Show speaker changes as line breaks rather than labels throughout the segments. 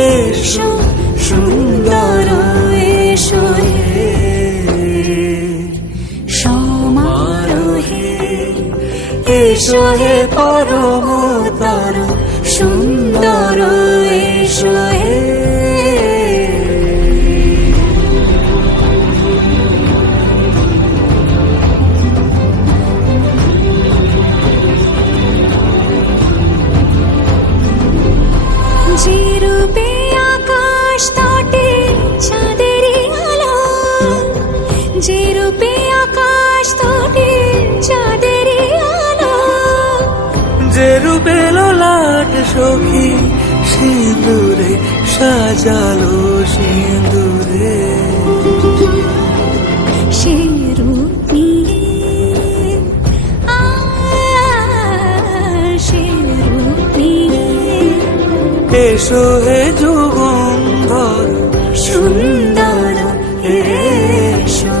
এসো সুন্দর এসো
সমারোহে
এসো হে পরম তার সুন্দর এসো সখী সিঁদুরে সাজালো সিঁদুরে। এসো হে যুগন্ধর
সুন্দর এসো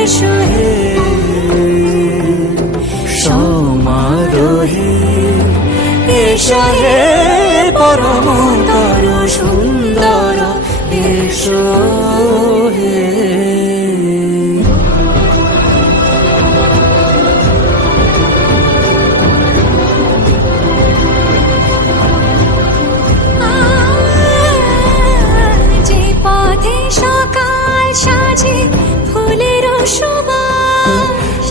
এসো হে।
সমারোহে এসো হে পরম তর সুন্দর হে।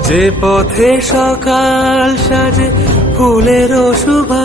যে পথে সকাল সাজে ফুলের সুবাস।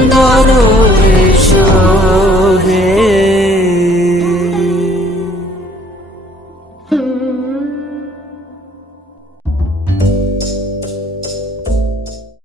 Mm-hmm.